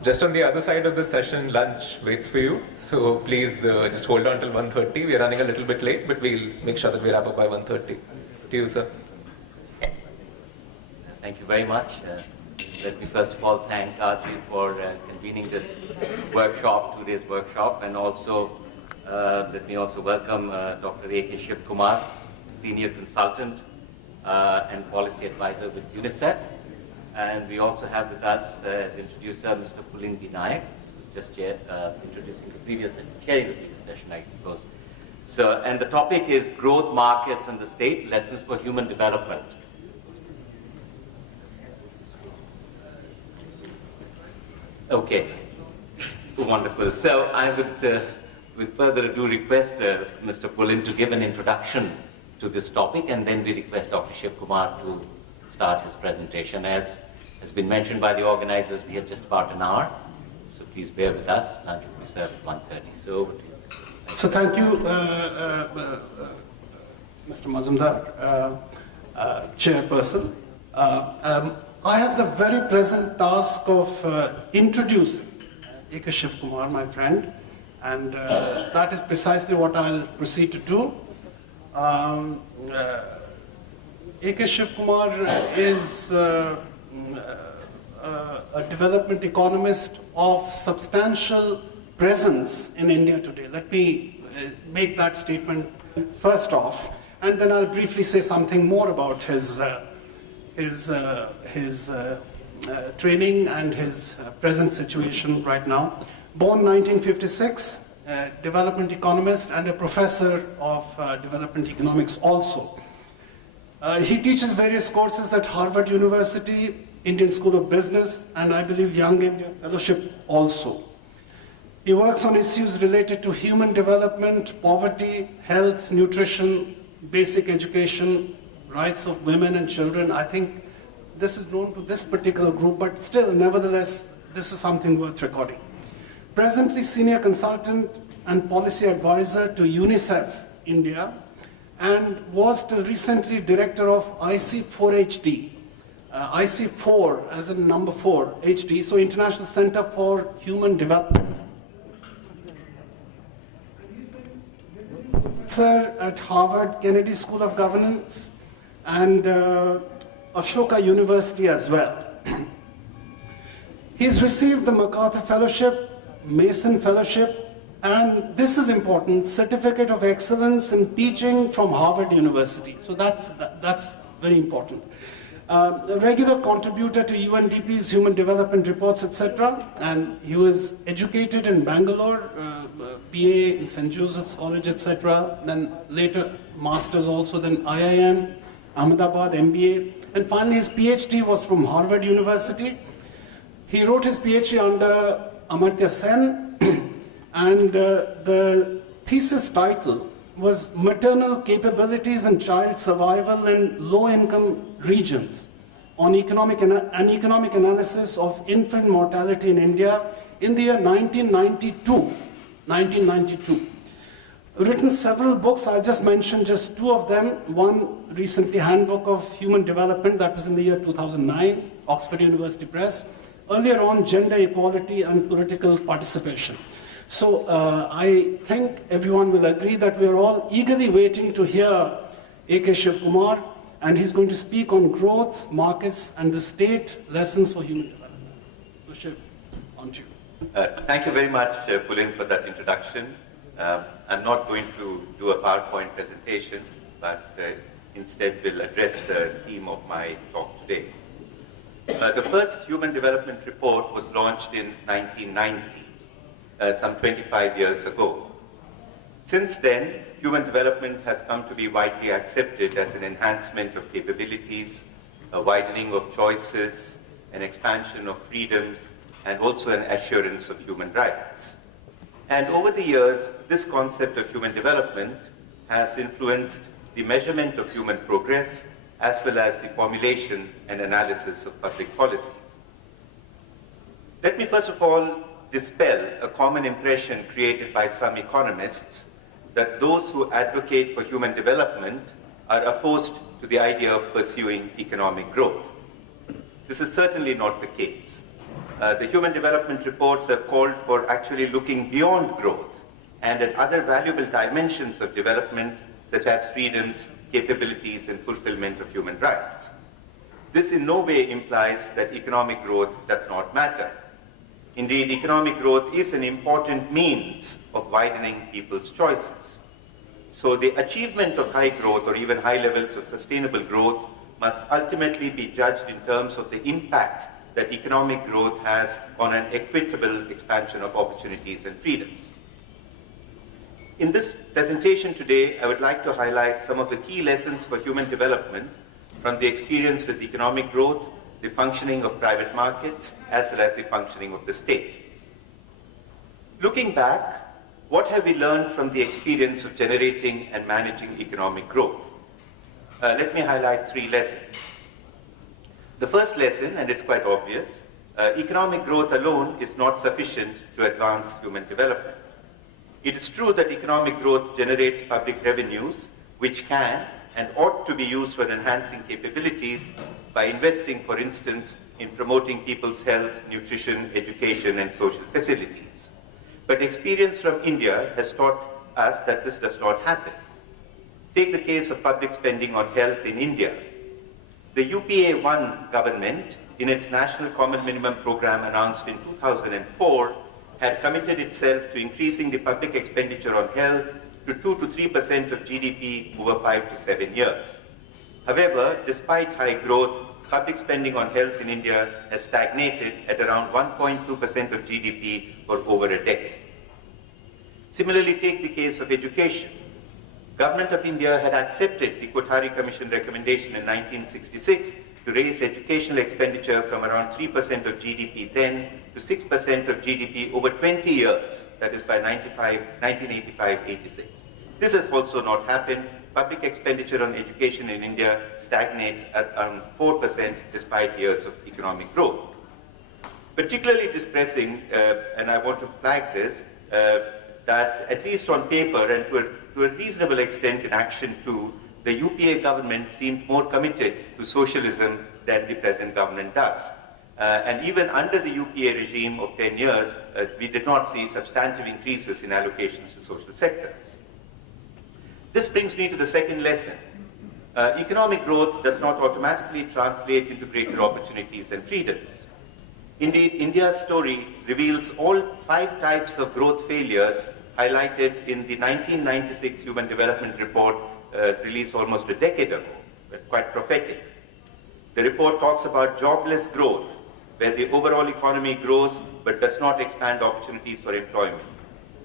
Just on the other side of the session, lunch waits for you. So please just hold on till 1:30. We're running a little bit late, but we'll make sure that we wrap up by 1:30. To you, sir. Thank you very much. Let me first of all thank ADRI for convening this workshop, today's workshop, and also let me also welcome Dr. A.K. Shiva Kumar, Senior Consultant and Policy Advisor with UNICEF. And we also have with us as introducer Mr. Pulin Nayak, who's just introducing the previous and chairing the previous session, I suppose. So, and the topic is growth markets and the state, lessons for human development. Okay, wonderful. So I would, with further ado, request Mr. Pulin to give an introduction to this topic, and then we request Dr. Shiva Kumar to start his presentation. As has been mentioned by the organizers, we have just about an hour, so please bear with us. Lunch will be served at 1:30. So over to you. So thank you, Mr. Mazumder, Chairperson. I have the very pleasant task of introducing A.K. Shiva Kumar, my friend, and that is precisely what I'll proceed to do. A.K. Shiva Kumar is a development economist of substantial presence in India today. Let me make that statement first off, and then I'll briefly say something more about his training and his present situation right now. Born 1956, development economist and a professor of development economics also. He teaches various courses at Harvard University, Indian School of Business, and I believe Young India Fellowship also. He works on issues related to human development, poverty, health, nutrition, basic education, rights of women and children. I think this is known to this particular group, but still, nevertheless, this is something worth recording. Presently senior consultant and policy advisor to UNICEF India, and was till recently director of IC4HD. IC4 as in number 4, HD, so International Center for Human Development. Professor at Harvard Kennedy School of Governance and Ashoka University as well. He's received the MacArthur Fellowship, Mason Fellowship, and this is important, Certificate of Excellence in Teaching from Harvard University. So that's very important. A regular contributor to UNDP's Human Development Reports, etc. And he was educated in Bangalore, PA in St. Joseph's College, etc. Then later masters also, then IIM, Ahmedabad, MBA. And finally his PhD was from Harvard University. He wrote his PhD under Amartya Sen, and the thesis title was Maternal Capabilities and Child Survival in Low-Income Regions on an economic analysis of infant mortality in India in the year 1992. Written several books, I just mentioned just two of them. One recently, Handbook of Human Development, that was in the year 2009, Oxford University Press. Earlier on, Gender Equality and Political Participation. So I think everyone will agree that we are all eagerly waiting to hear A.K. Shiva Kumar, and he's going to speak on growth, markets, and the state, lessons for human development. So Shiv, on to you. Thank you very much, Pulin, for that introduction. I'm not going to do a PowerPoint presentation, but instead will address the theme of my talk today. The first Human Development Report was launched in 1990. Some 25 years ago. Since then, human development has come to be widely accepted as an enhancement of capabilities, a widening of choices, an expansion of freedoms, and also an assurance of human rights. And over the years, this concept of human development has influenced the measurement of human progress, as well as the formulation and analysis of public policy. Let me first of all dispel a common impression created by some economists that those who advocate for human development are opposed to the idea of pursuing economic growth. This is certainly not the case. The human development reports have called for actually looking beyond growth and at other valuable dimensions of development, such as freedoms, capabilities, and fulfillment of human rights. This in no way implies that economic growth does not matter. Indeed, economic growth is an important means of widening people's choices. So the achievement of high growth or even high levels of sustainable growth must ultimately be judged in terms of the impact that economic growth has on an equitable expansion of opportunities and freedoms. In this presentation today, I would like to highlight some of the key lessons for human development from the experience with economic growth, the functioning of private markets, as well as the functioning of the state. Looking back, what have we learned from the experience of generating and managing economic growth? Let me highlight 3 lessons. The first lesson, and it's quite obvious, economic growth alone is not sufficient to advance human development. It is true that economic growth generates public revenues, which can and ought to be used for enhancing capabilities by investing, for instance, in promoting people's health, nutrition, education, and social facilities. But experience from India has taught us that this does not happen. Take the case of public spending on health in India. The UPA-1 government, in its National Common Minimum Program announced in 2004, had committed itself to increasing the public expenditure on health to 2 to 3% of GDP over 5 to 7 years. However, despite high growth, public spending on health in India has stagnated at around 1.2% of GDP for over a decade. Similarly, take the case of education. Government of India had accepted the Kothari Commission recommendation in 1966 to raise educational expenditure from around 3% of GDP then to 6% of GDP over 20 years, that is by 1985-86. This has also not happened. Public expenditure on education in India stagnates at around 4% despite years of economic growth. Particularly distressing, and I want to flag this, that at least on paper and to a reasonable extent in action too, the UPA government seemed more committed to socialism than the present government does. And even under the UPA regime of 10 years, we did not see substantive increases in allocations to social sectors. This brings me to the second lesson. Economic growth does not automatically translate into greater opportunities and freedoms. Indeed, India's story reveals all 5 types of growth failures highlighted in the 1996 Human Development Report released almost a decade ago, but quite prophetic. The report talks about jobless growth, where the overall economy grows but does not expand opportunities for employment.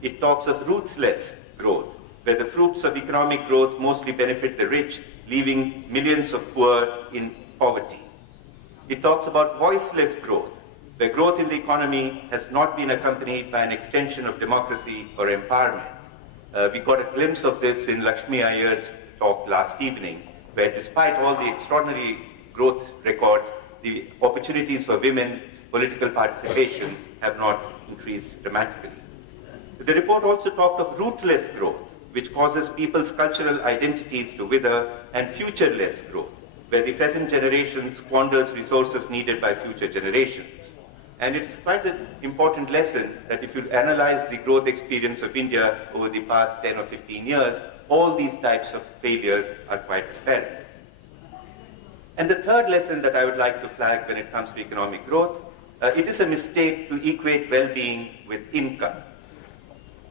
It talks of ruthless growth, where the fruits of economic growth mostly benefit the rich, leaving millions of poor in poverty. It talks about voiceless growth, where growth in the economy has not been accompanied by an extension of democracy or empowerment. We got a glimpse of this in Lakshmi Iyer's talk last evening, where despite all the extraordinary growth records, the opportunities for women's political participation have not increased dramatically. The report also talked of rootless growth, which causes people's cultural identities to wither, and futureless growth, where the present generation squanders resources needed by future generations. And it's quite an important lesson that if you analyze the growth experience of India over the past 10 or 15 years, all these types of failures are quite apparent. And the third lesson that I would like to flag when it comes to economic growth, it is a mistake to equate well-being with income.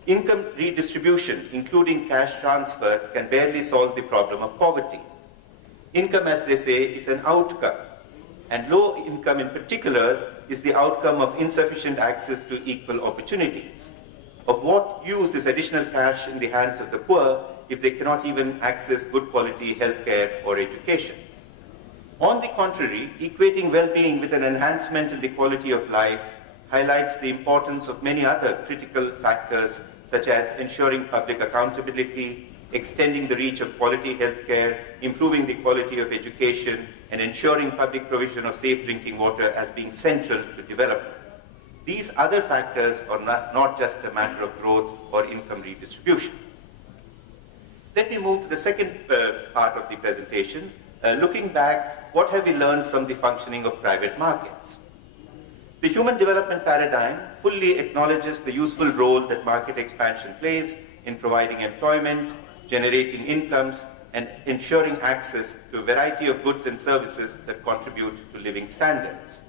Income redistribution, including cash transfers, can barely solve the problem of poverty. Income, as they say, is an outcome, and low income in particular is the outcome of insufficient access to equal opportunities. Of what use is additional cash in the hands of the poor if they cannot even access good quality healthcare or education? On the contrary, equating well-being with an enhancement in the quality of life highlights the importance of many other critical factors, such as ensuring public accountability, extending the reach of quality healthcare, improving the quality of education, and ensuring public provision of safe drinking water as being central to development. These other factors are not just a matter of growth or income redistribution. Let me move to the second part of the presentation. Looking back, what have we learned from the functioning of private markets? The human development paradigm fully acknowledges the useful role that market expansion plays in providing employment, generating incomes, and ensuring access to a variety of goods and services that contribute to living standards.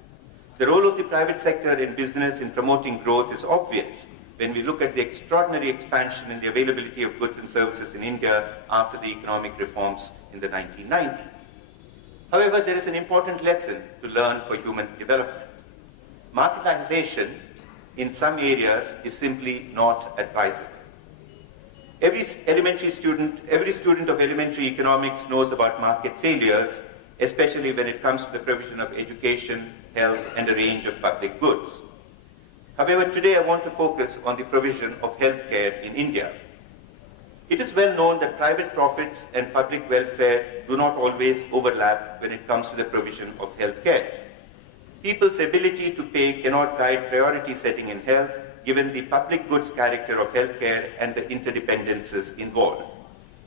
The role of the private sector in business in promoting growth is obvious when we look at the extraordinary expansion in the availability of goods and services in India after the economic reforms in the 1990s. However, there is an important lesson to learn for human development. Marketization in some areas is simply not advisable. Every student of elementary economics knows about market failures, especially when it comes to the provision of education, health, and a range of public goods. However, today I want to focus on the provision of healthcare in India. It is well known that private profits and public welfare do not always overlap when it comes to the provision of healthcare. People's ability to pay cannot guide priority setting in health, given the public goods character of healthcare and the interdependencies involved.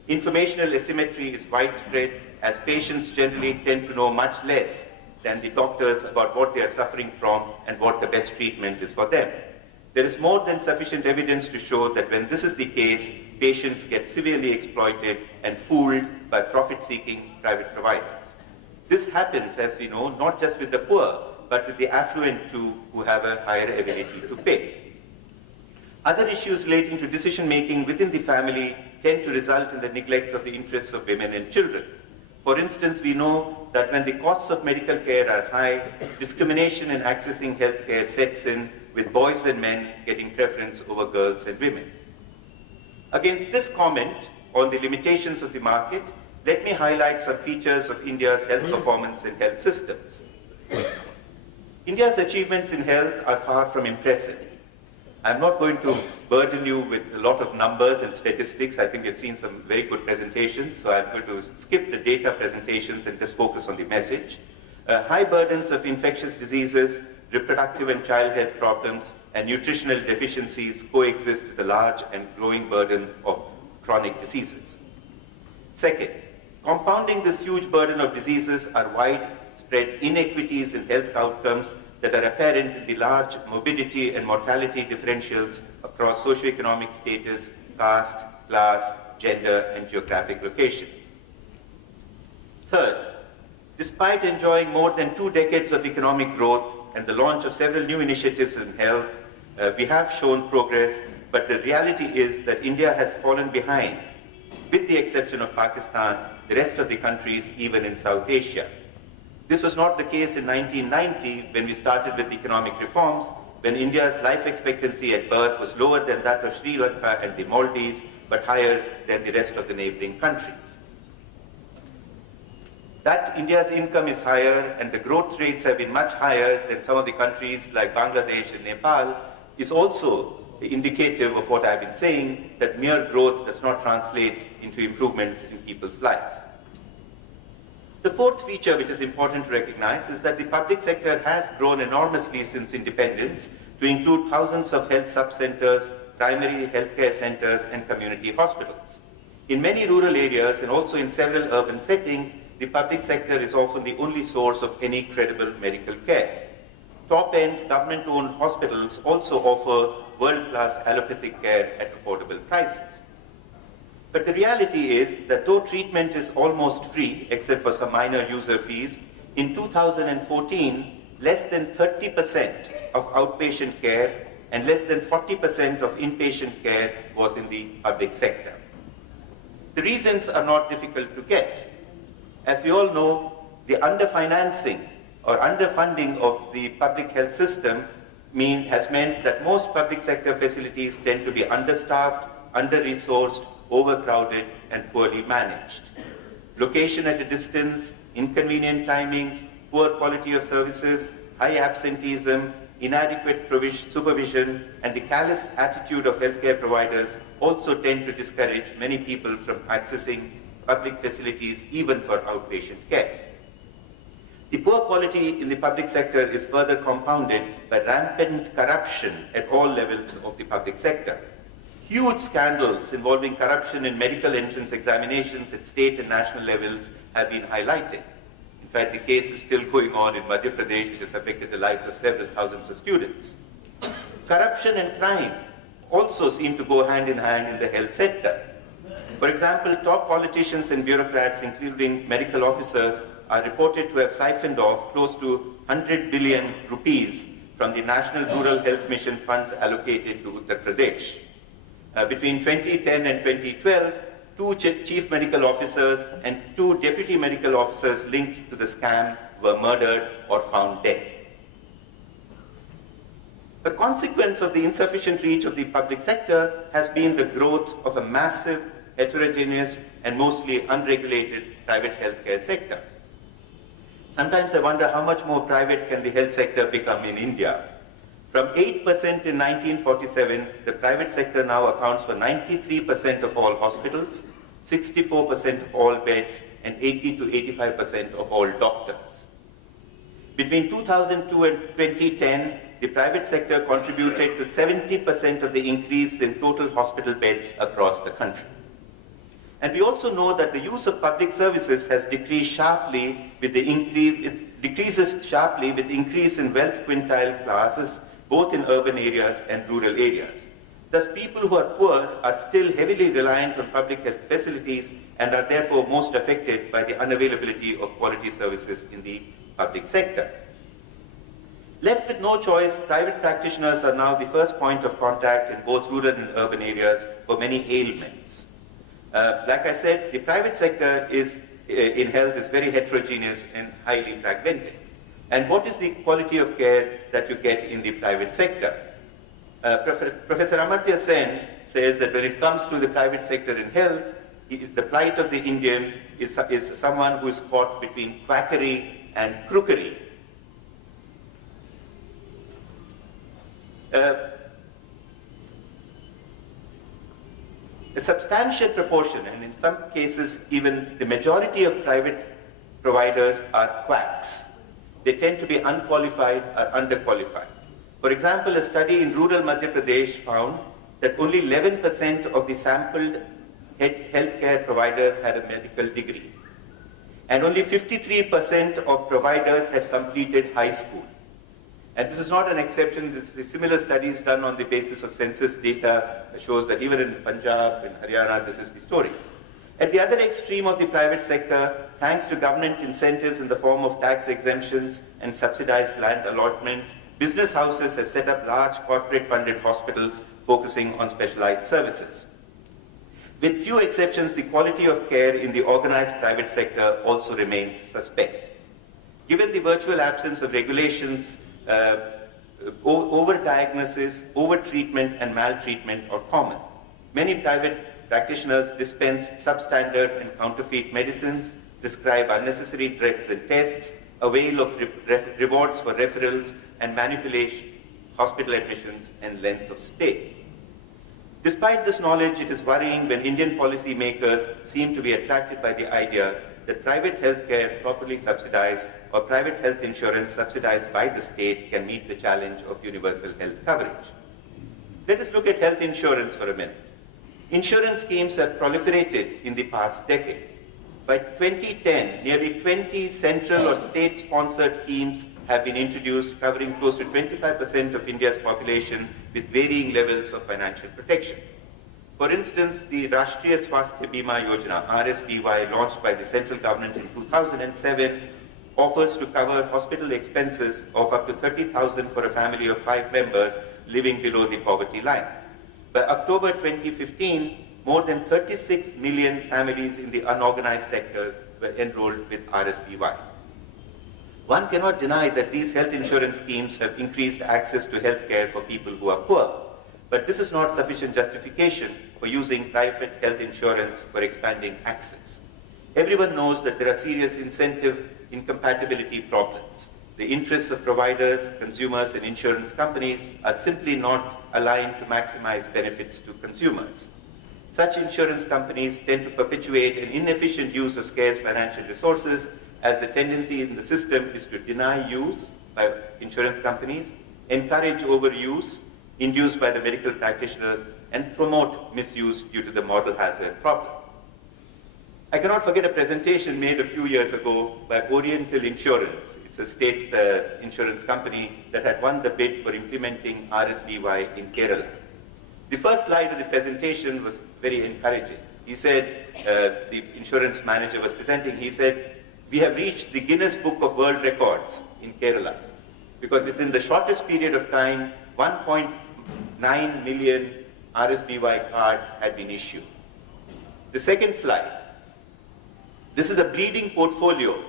Informational asymmetry is widespread, as patients generally tend to know much less than the doctors about what they are suffering from and what the best treatment is for them. There is more than sufficient evidence to show that when this is the case, patients get severely exploited and fooled by profit-seeking private providers. This happens, as we know, not just with the poor, but with the affluent too, who have a higher ability to pay. Other issues relating to decision-making within the family tend to result in the neglect of the interests of women and children. For instance, we know that when the costs of medical care are high, discrimination in accessing health care sets in, with boys and men getting preference over girls and women. Against this comment on the limitations of the market, let me highlight some features of India's health performance and health systems. India's achievements in health are far from impressive. I'm not going to burden you with a lot of numbers and statistics. I think we've seen some very good presentations, so I'm going to skip the data presentations and just focus on the message. High burdens of infectious diseases, reproductive and child health problems, and nutritional deficiencies coexist with a large and growing burden of chronic diseases. Second, compounding this huge burden of diseases are widespread inequities in health outcomes that are apparent in the large morbidity and mortality differentials across socioeconomic status, caste, class, gender, and geographic location. Third, despite enjoying more than 2 decades of economic growth and the launch of several new initiatives in health, we have shown progress, but the reality is that India has fallen behind, with the exception of Pakistan, the rest of the countries, even in South Asia. This was not the case in 1990 when we started with economic reforms, when India's life expectancy at birth was lower than that of Sri Lanka and the Maldives, but higher than the rest of the neighboring countries. That India's income is higher and the growth rates have been much higher than some of the countries like Bangladesh and Nepal is also indicative of what I've been saying, that mere growth does not translate into improvements in people's lives. The fourth feature which is important to recognize is that the public sector has grown enormously since independence to include thousands of health sub-centers, primary healthcare centers, and community hospitals. In many rural areas and also in several urban settings, the public sector is often the only source of any credible medical care. Top-end government-owned hospitals also offer world-class allopathic care at affordable prices. But the reality is that though treatment is almost free, except for some minor user fees, in 2014, less than 30% of outpatient care and less than 40% of inpatient care was in the public sector. The reasons are not difficult to guess. As we all know, the underfinancing or underfunding of the public health system has meant that most public sector facilities tend to be understaffed, under-resourced, overcrowded, and poorly managed. Location at a distance, inconvenient timings, poor quality of services, high absenteeism, inadequate supervision, and the callous attitude of healthcare providers also tend to discourage many people from accessing public facilities even for outpatient care. The poor quality in the public sector is further compounded by rampant corruption at all levels of the public sector. Huge scandals involving corruption in medical entrance examinations at state and national levels have been highlighted. In fact, the case is still going on in Madhya Pradesh, which has affected the lives of several thousands of students. Corruption and crime also seem to go hand in hand in the health sector. For example, top politicians and bureaucrats, including medical officers, are reported to have siphoned off close to 100 billion rupees from the National Rural Health Mission funds allocated to Uttar Pradesh. Between 2010 and 2012, 2 chief medical officers and 2 deputy medical officers linked to the scam were murdered or found dead. The consequence of the insufficient reach of the public sector has been the growth of a massive, heterogeneous, and mostly unregulated private healthcare sector. Sometimes I wonder how much more private can the health sector become in India. From 8% in 1947, the private sector now accounts for 93% of all hospitals, 64% of all beds, and 80 to 85% of all doctors. Between 2002 and 2010, the private sector contributed to 70% of the increase in total hospital beds across the country. And we also know that the use of public services has decreased sharply with the increase, it decreases sharply with increase in wealth quintile classes, both in urban areas and rural areas. Thus, people who are poor are still heavily reliant on public health facilities and are therefore most affected by the unavailability of quality services in the public sector. Left with no choice, private practitioners are now the first point of contact in both rural and urban areas for many ailments. Like I said, the private sector in health is very heterogeneous and highly fragmented. And what is the quality of care that you get in the private sector? Professor Amartya Sen says that when it comes to the private sector in health, the plight of the Indian is someone who is caught between quackery and crookery. A substantial proportion, and in some cases even the majority of private providers are quacks. They tend to be unqualified or underqualified. For example, a study in rural Madhya Pradesh found that only 11% of the sampled healthcare providers had a medical degree. And only 53% of providers had completed high school. And this is not an exception. The similar studies done on the basis of census data shows that even in Punjab and Haryana, this is the story. At the other extreme of the private sector, thanks to government incentives in the form of tax exemptions and subsidized land allotments, business houses have set up large corporate-funded hospitals focusing on specialized services. With few exceptions, the quality of care in the organized private sector also remains suspect. Given the virtual absence of regulations, overdiagnosis, overtreatment, and maltreatment are common. Many private practitioners dispense substandard and counterfeit medicines, prescribe unnecessary drugs and tests, avail of rewards for referrals, and manipulate hospital admissions and length of stay. Despite this knowledge, it is worrying when Indian policymakers seem to be attracted by the idea that private healthcare properly subsidized or private health insurance subsidized by the state can meet the challenge of universal health coverage. Let us look at health insurance for a minute. Insurance schemes have proliferated in the past decade. By 2010, nearly 20 central or state-sponsored schemes have been introduced, covering close to 25% of India's population with varying levels of financial protection. For instance, the Rashtriya Swasthya Bima Yojana, RSBY, launched by the central government in 2007, offers to cover hospital expenses of up to 30,000 for a family of 5 members living below the poverty line. By October 2015, more than 36 million families in the unorganized sector were enrolled with RSBY. One cannot deny that these health insurance schemes have increased access to health care for people who are poor. But this is not sufficient justification for using private health insurance for expanding access. Everyone knows that there are serious incentive incompatibility problems. The interests of providers, consumers, and insurance companies are simply not aligned to maximize benefits to consumers. Such insurance companies tend to perpetuate an inefficient use of scarce financial resources, as the tendency in the system is to deny use by insurance companies, encourage overuse, induced by the medical practitioners, and promote misuse due to the moral hazard problem. I cannot forget a presentation made a few years ago by Oriental Insurance. It's a state insurance company that had won the bid for implementing RSBY in Kerala. The first slide of the presentation was very encouraging. He said, the insurance manager was presenting, he said, we have reached the Guinness Book of World Records in Kerala, because within the shortest period of time, 1.9 million RSBY cards had been issued. The second slide. This is a bleeding portfolio.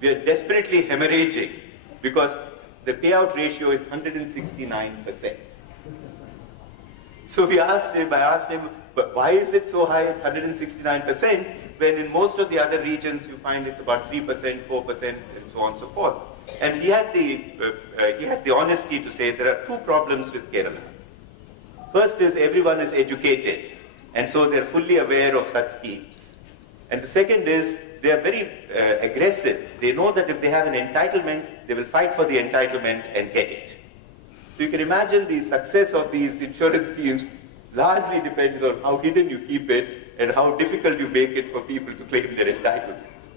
We are desperately hemorrhaging because the payout ratio is 169%. So I asked him, but why is it so high at 169% when in most of the other regions you find it's about 3%, 4%, and so on and so forth. And he had the honesty to say there are two problems with Kerala. First is everyone is educated, and so they're fully aware of such schemes. And the second is they are very aggressive. They know that if they have an entitlement, they will fight for the entitlement and get it. So you can imagine the success of these insurance schemes largely depends on how hidden you keep it and how difficult you make it for people to claim their entitlements.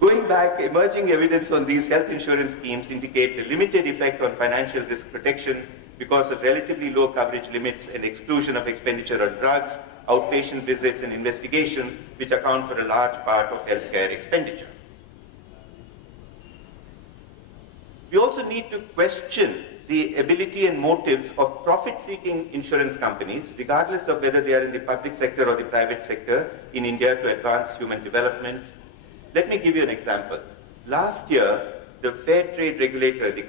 Going back, emerging evidence on these health insurance schemes indicate the limited effect on financial risk protection because of relatively low coverage limits and exclusion of expenditure on drugs, outpatient visits and investigations, which account for a large part of healthcare expenditure. We also need to question the ability and motives of profit-seeking insurance companies, regardless of whether they are in the public sector or the private sector in India, to advance human development. Let me give you an example. Last year, the Fair Trade Regulator, the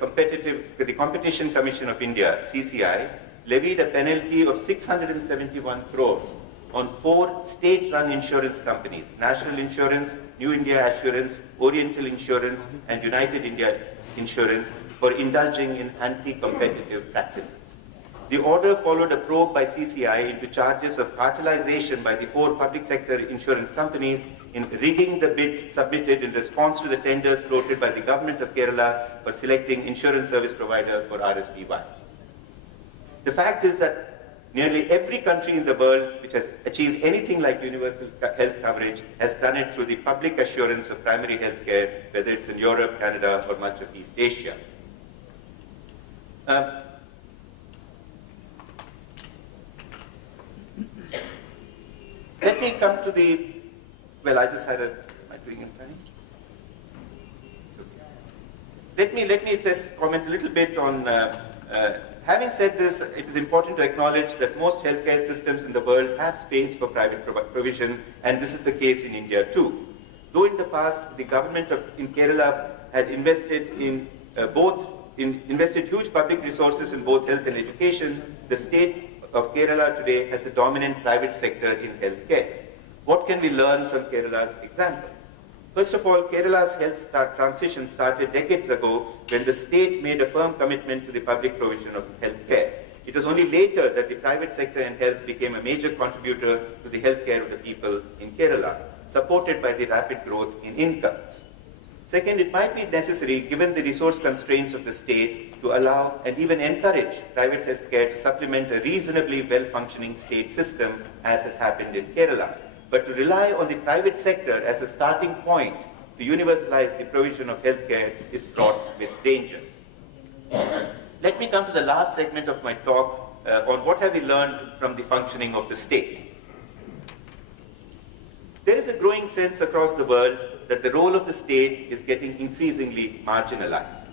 Competition Commission of India, CCI, levied a penalty of 671 crores on 4 state-run insurance companies, National Insurance, New India Assurance, Oriental Insurance, and United India Insurance, for indulging in anti-competitive practices. The order followed a probe by CCI into charges of cartelization by the 4 public sector insurance companies in rigging the bids submitted in response to the tenders floated by the government of Kerala for selecting insurance service provider for RSBY. The fact is that nearly every country in the world which has achieved anything like universal health coverage has done it through the public assurance of primary health care, whether it's in Europe, Canada, or much of East Asia. Let me come to the, well, I just had a, am I doing it fine? Let me just comment a little bit on, having said this, it is important to acknowledge that most healthcare systems in the world have space for private provision, and this is the case in India too. Though in the past, the government in Kerala had invested in invested huge public resources in both health and education, the state of Kerala today has a dominant private sector in healthcare. What can we learn from Kerala's example? First of all, Kerala's health transition started decades ago when the state made a firm commitment to the public provision of healthcare. It was only later that the private sector in health became a major contributor to the healthcare of the people in Kerala, supported by the rapid growth in incomes. Second, it might be necessary, given the resource constraints of the state, to allow and even encourage private healthcare to supplement a reasonably well-functioning state system, as has happened in Kerala. But to rely on the private sector as a starting point to universalize the provision of healthcare is fraught with dangers. Let me come to the last segment of my talk on what have we learned from the functioning of the state. There is a growing sense across the world that the role of the state is getting increasingly marginalized.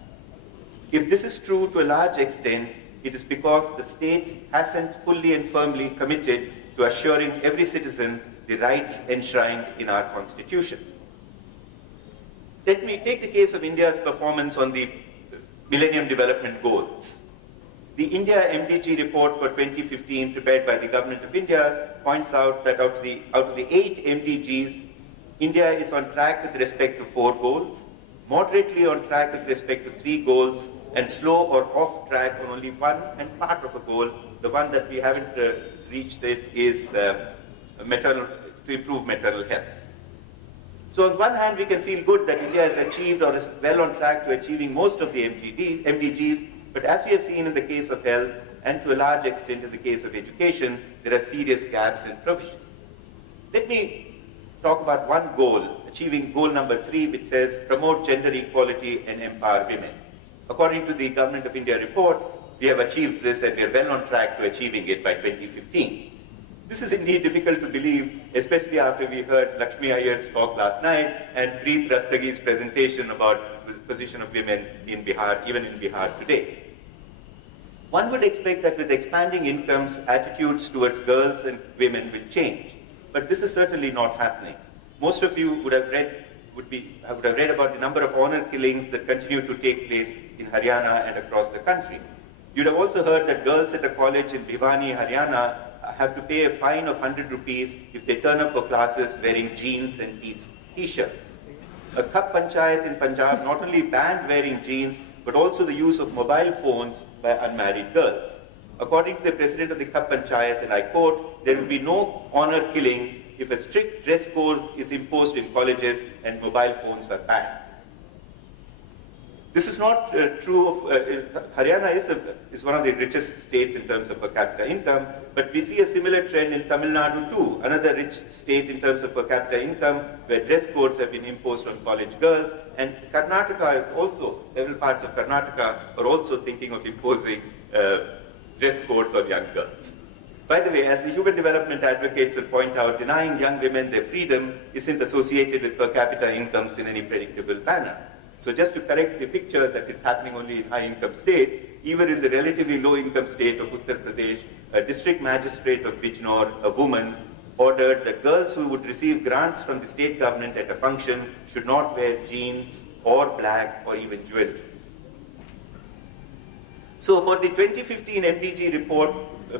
If this is true to a large extent, it is because the state hasn't fully and firmly committed to assuring every citizen the rights enshrined in our constitution. Let me take the case of India's performance on the Millennium Development Goals. The India MDG report for 2015 prepared by the Government of India points out that out of the 8 MDGs, India is on track with respect to 4 goals, moderately on track with respect to 3 goals, and slow or off track on only 1 and part of a goal. The one that we haven't reached it is to improve maternal health. So on one hand, we can feel good that India has achieved or is well on track to achieving most of the MDGs, but as we have seen in the case of health, and to a large extent in the case of education, there are serious gaps in provision. Let me talk about one goal, achieving goal number 3, which says promote gender equality and empower women. According to the Government of India report, we have achieved this and we are well on track to achieving it by 2015. This is indeed difficult to believe, especially after we heard Lakshmi Iyer's talk last night and Preet Rastagi's presentation about the position of women in Bihar, even in Bihar today. One would expect that with expanding incomes, attitudes towards girls and women will change. But this is certainly not happening. Most of you would have read about the number of honor killings that continue to take place in Haryana and across the country. You'd have also heard that girls at a college in Bhiwani, Haryana have to pay a fine of 100 rupees if they turn up for classes wearing jeans and t-shirts. A Kap Panchayat in Punjab not only banned wearing jeans, but also the use of mobile phones by unmarried girls. According to the president of the Kap Panchayat, and I quote, there will be no honor killing if a strict dress code is imposed in colleges and mobile phones are banned. This is not true of, Haryana is one of the richest states in terms of per capita income, but we see a similar trend in Tamil Nadu too, another rich state in terms of per capita income, where dress codes have been imposed on college girls, and Karnataka is also, several parts of Karnataka are also thinking of imposing dress codes on young girls. By the way, as the human development advocates will point out, denying young women their freedom isn't associated with per capita incomes in any predictable manner. So just to correct the picture that it's happening only in high-income states, even in the relatively low-income state of Uttar Pradesh, a district magistrate of Bijnor, a woman, ordered that girls who would receive grants from the state government at a function should not wear jeans or black or even jewelry. So for the 2015 MDG report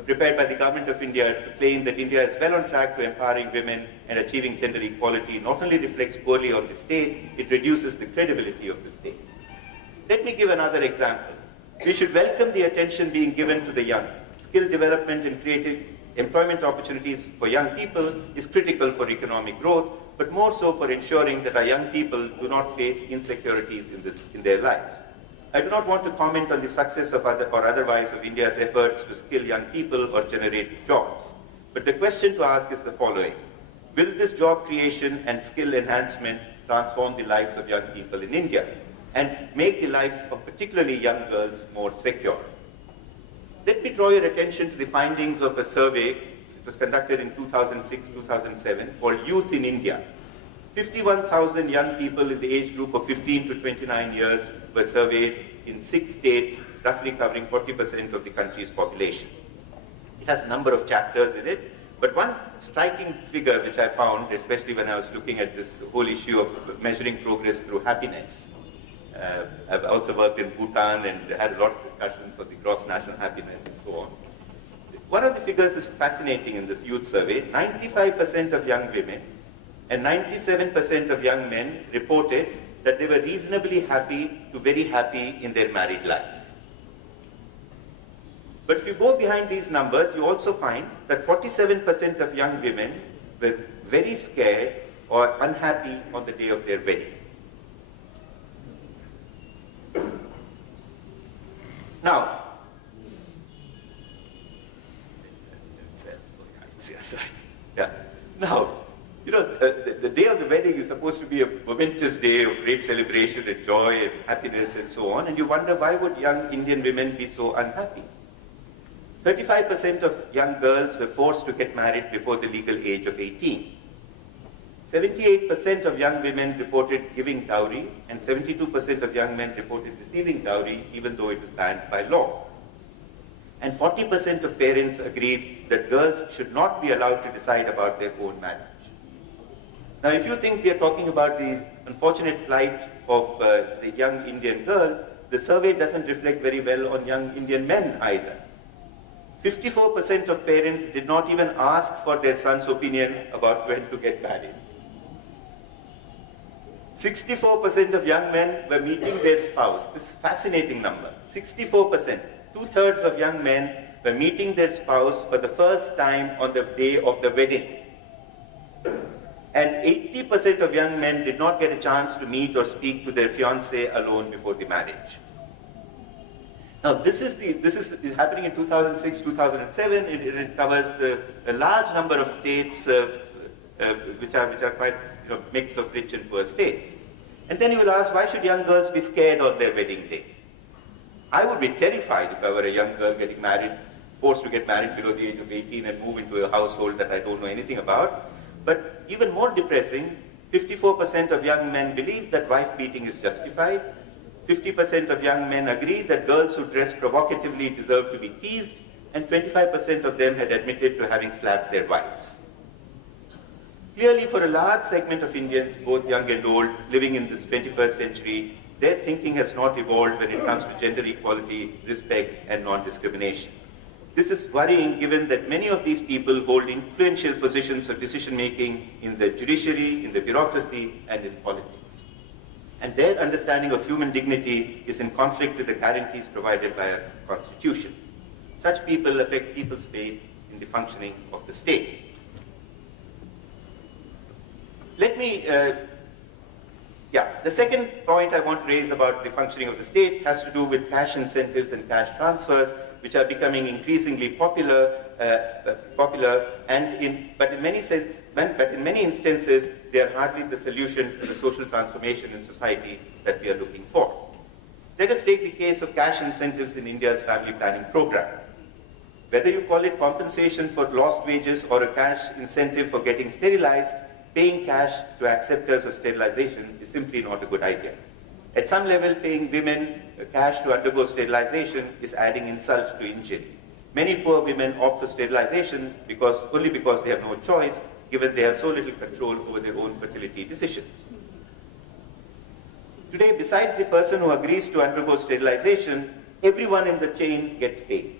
prepared by the Government of India to claim that India is well on track to empowering women and achieving gender equality not only reflects poorly on the state, it reduces the credibility of the state. Let me give another example. We should welcome the attention being given to the young. Skill development and creative employment opportunities for young people is critical for economic growth, but more so for ensuring that our young people do not face insecurities in their lives. I do not want to comment on the success of otherwise of India's efforts to skill young people or generate jobs. But the question to ask is the following. Will this job creation and skill enhancement transform the lives of young people in India and make the lives of particularly young girls more secure? Let me draw your attention to the findings of a survey that was conducted in 2006-2007 called Youth in India. 51,000 young people in the age group of 15 to 29 years were surveyed in 6 states, roughly covering 40% of the country's population. It has a number of chapters in it, but one striking figure which I found, especially when I was looking at this whole issue of measuring progress through happiness. I've also worked in Bhutan and had a lot of discussions on the gross national happiness and so on. One of the figures is fascinating in this youth survey. 95% of young women and 97% of young men reported that they were reasonably happy to very happy in their married life. But if you go behind these numbers, you also find that 47% of young women were very scared or unhappy on the day of their wedding. Now, Now, you know, the day of the wedding is supposed to be a momentous day of great celebration and joy and happiness and so on, and you wonder why would young Indian women be so unhappy? 35% of young girls were forced to get married before the legal age of 18. 78% of young women reported giving dowry, and 72% of young men reported receiving dowry, even though it was banned by law. And 40% of parents agreed that girls should not be allowed to decide about their own marriage. Now, if you think we are talking about the unfortunate plight of the young Indian girl, the survey doesn't reflect very well on young Indian men either. 54% of parents did not even ask for their son's opinion about when to get married. 64% of young men were meeting their spouse. This is a fascinating number. 64%. 2/3 of young men were meeting their spouse for the first time on the day of the wedding. And 80% of young men did not get a chance to meet or speak to their fiancé alone before the marriage. Now, this is happening in 2006, 2007. It covers a large number of states which are quite mix of rich and poor states. And then you will ask, why should young girls be scared on their wedding day? I would be terrified if I were a young girl getting married, forced to get married below the age of 18 and move into a household that I don't know anything about. But even more depressing, 54% of young men believe that wife beating is justified. 50% of young men agree that girls who dress provocatively deserve to be teased, and 25% of them had admitted to having slapped their wives. Clearly, for a large segment of Indians, both young and old, living in this 21st century, their thinking has not evolved when it comes to gender equality, respect, and non-discrimination. This is worrying given that many of these people hold influential positions of decision-making in the judiciary, in the bureaucracy, and in politics. And their understanding of human dignity is in conflict with the guarantees provided by our Constitution. Such people affect people's faith in the functioning of the state. The second point I want to raise about the functioning of the state has to do with cash incentives and cash transfers, which are becoming increasingly popular, but in many instances, they are hardly the solution to the social transformation in society that we are looking for. Let us take the case of cash incentives in India's family planning program. Whether you call it compensation for lost wages or a cash incentive for getting sterilized, paying cash to acceptors of sterilization is simply not a good idea. At some level, paying women cash to undergo sterilization is adding insult to injury. Many poor women opt for sterilization only because they have no choice, given they have so little control over their own fertility decisions. Today, besides the person who agrees to undergo sterilization, everyone in the chain gets paid.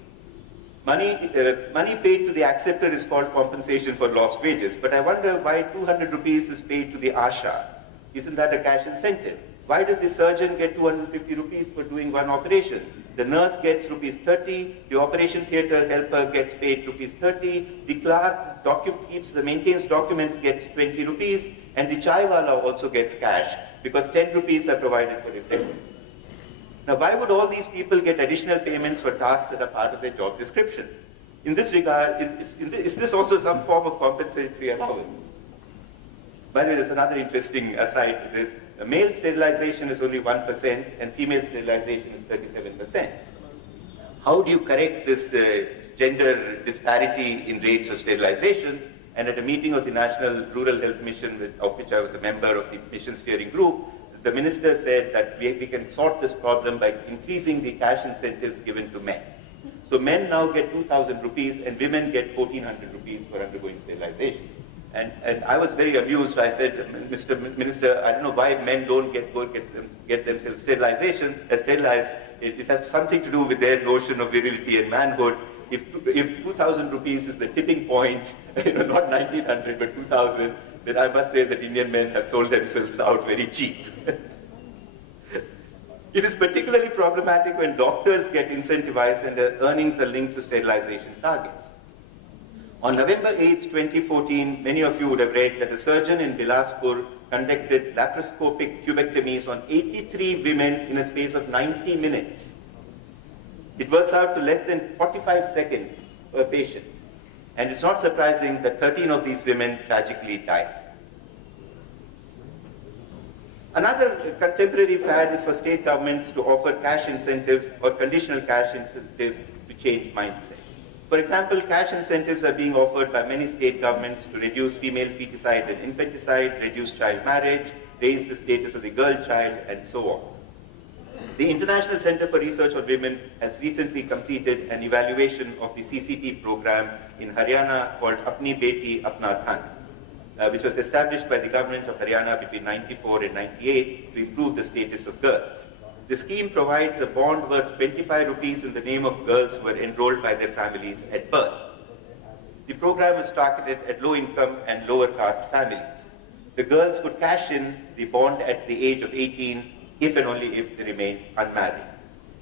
Money paid to the acceptor is called compensation for lost wages, but I wonder why 200 rupees is paid to the Asha. Isn't that a cash incentive? Why does the surgeon get 250 rupees for doing one operation? The nurse gets rupees 30, the operation theatre helper gets paid rupees 30, the clerk maintains documents gets 20 rupees, and the chaiwala also gets cash, because 10 rupees are provided for refreshment. Now, why would all these people get additional payments for tasks that are part of their job description? In this regard, is this also some form of compensatory allowance? By the way, there's another interesting aside to this. Male sterilization is only 1% and female sterilization is 37%. How do you correct this gender disparity in rates of sterilization? And at a meeting of the National Rural Health Mission, of which I was a member of the mission steering group, the minister said that we can sort this problem by increasing the cash incentives given to men. So men now get 2,000 rupees and women get 1,400 rupees for undergoing sterilization. And I was very amused. I said, Mr. Minister, I don't know why men don't get themselves sterilized. It has something to do with their notion of virility and manhood. If 2,000 rupees is the tipping point, not 1,900 but 2,000, then I must say that Indian men have sold themselves out very cheap. It is particularly problematic when doctors get incentivized and their earnings are linked to sterilization targets. On November 8, 2014, many of you would have read that a surgeon in Bilaspur conducted laparoscopic pubectomies on 83 women in a space of 90 minutes. It works out to less than 45 seconds per patient. And it's not surprising that 13 of these women tragically died. Another contemporary fad is for state governments to offer cash incentives or conditional cash incentives to change mindsets. For example, cash incentives are being offered by many state governments to reduce female feticide and infanticide, reduce child marriage, raise the status of the girl child, and so on. The International Center for Research on Women has recently completed an evaluation of the CCT program in Haryana called Apni Beti Apna Dhan, which was established by the government of Haryana between 1994 and 1998 to improve the status of girls. The scheme provides a bond worth 25 rupees in the name of girls who are enrolled by their families at birth. The program is targeted at low-income and lower caste families. The girls could cash in the bond at the age of 18 if and only if they remain unmarried.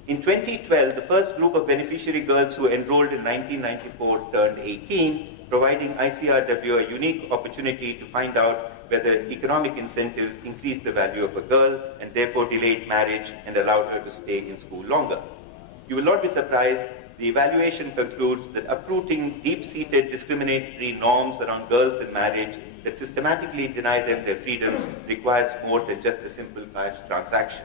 In 2012, the first group of beneficiary girls who enrolled in 1994 turned 18, providing ICRW a unique opportunity to find out whether economic incentives increased the value of a girl and therefore delayed marriage and allowed her to stay in school longer. You will not be surprised, the evaluation concludes that uprooting deep-seated discriminatory norms around girls and marriage that systematically deny them their freedoms requires more than just a simple cash transaction.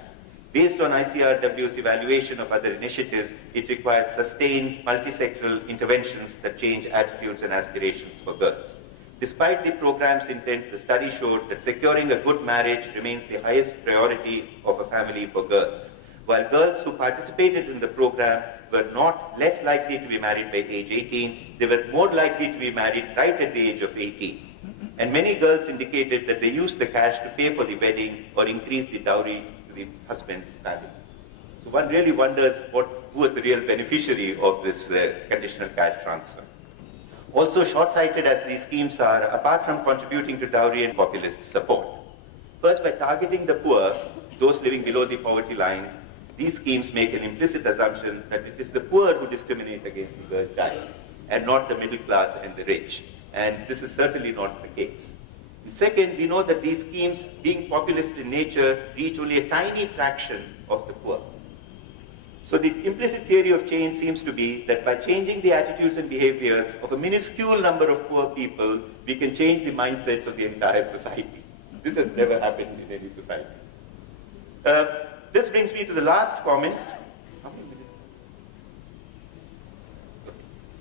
Based on ICRW's evaluation of other initiatives, it requires sustained multi-sectoral interventions that change attitudes and aspirations for girls. Despite the program's intent, the study showed that securing a good marriage remains the highest priority of a family for girls. While girls who participated in the program were not less likely to be married by age 18, they were more likely to be married right at the age of 18. And many girls indicated that they used the cash to pay for the wedding or increase the dowry to the husband's family. So one really wonders who was the real beneficiary of this conditional cash transfer. Also short-sighted as these schemes are, apart from contributing to dowry and populist support. First, by targeting the poor, those living below the poverty line, these schemes make an implicit assumption that it is the poor who discriminate against the girl child, and not the middle class and the rich. And this is certainly not the case. And second, we know that these schemes, being populist in nature, reach only a tiny fraction of the poor. So the implicit theory of change seems to be that by changing the attitudes and behaviors of a minuscule number of poor people, we can change the mindsets of the entire society. This has never happened in any society. This brings me to the last comment. How many minutes?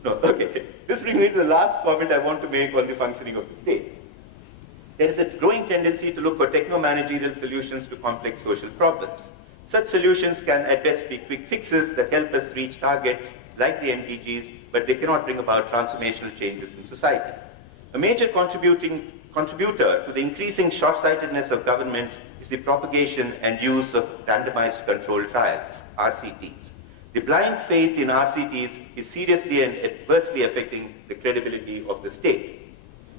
No, okay. This brings me to the last comment I want to make on the functioning of the state. There is a growing tendency to look for techno-managerial solutions to complex social problems. Such solutions can at best be quick fixes that help us reach targets like the MDGs, but they cannot bring about transformational changes in society. A major contributor to the increasing short-sightedness of governments is the propagation and use of randomized controlled trials, RCTs. The blind faith in RCTs is seriously and adversely affecting the credibility of the state.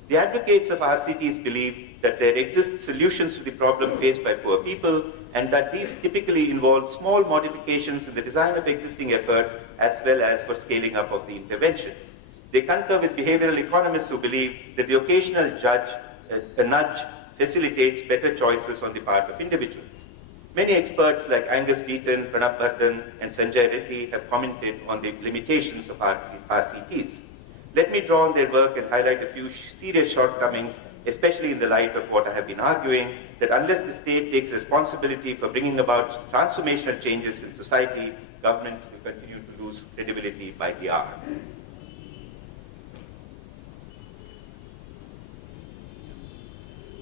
The advocates of RCTs believe that there exist solutions to the problem faced by poor people, and that these typically involve small modifications in the design of existing efforts as well as for scaling up of the interventions. They concur with behavioral economists who believe that the occasional nudge facilitates better choices on the part of individuals. Many experts like Angus Deaton, Pranab Bardhan, and Sanjay Reddy have commented on the limitations of RCTs. Let me draw on their work and highlight a few serious shortcomings, especially in the light of what I have been arguing, that unless the state takes responsibility for bringing about transformational changes in society, governments will continue to lose credibility by the hour.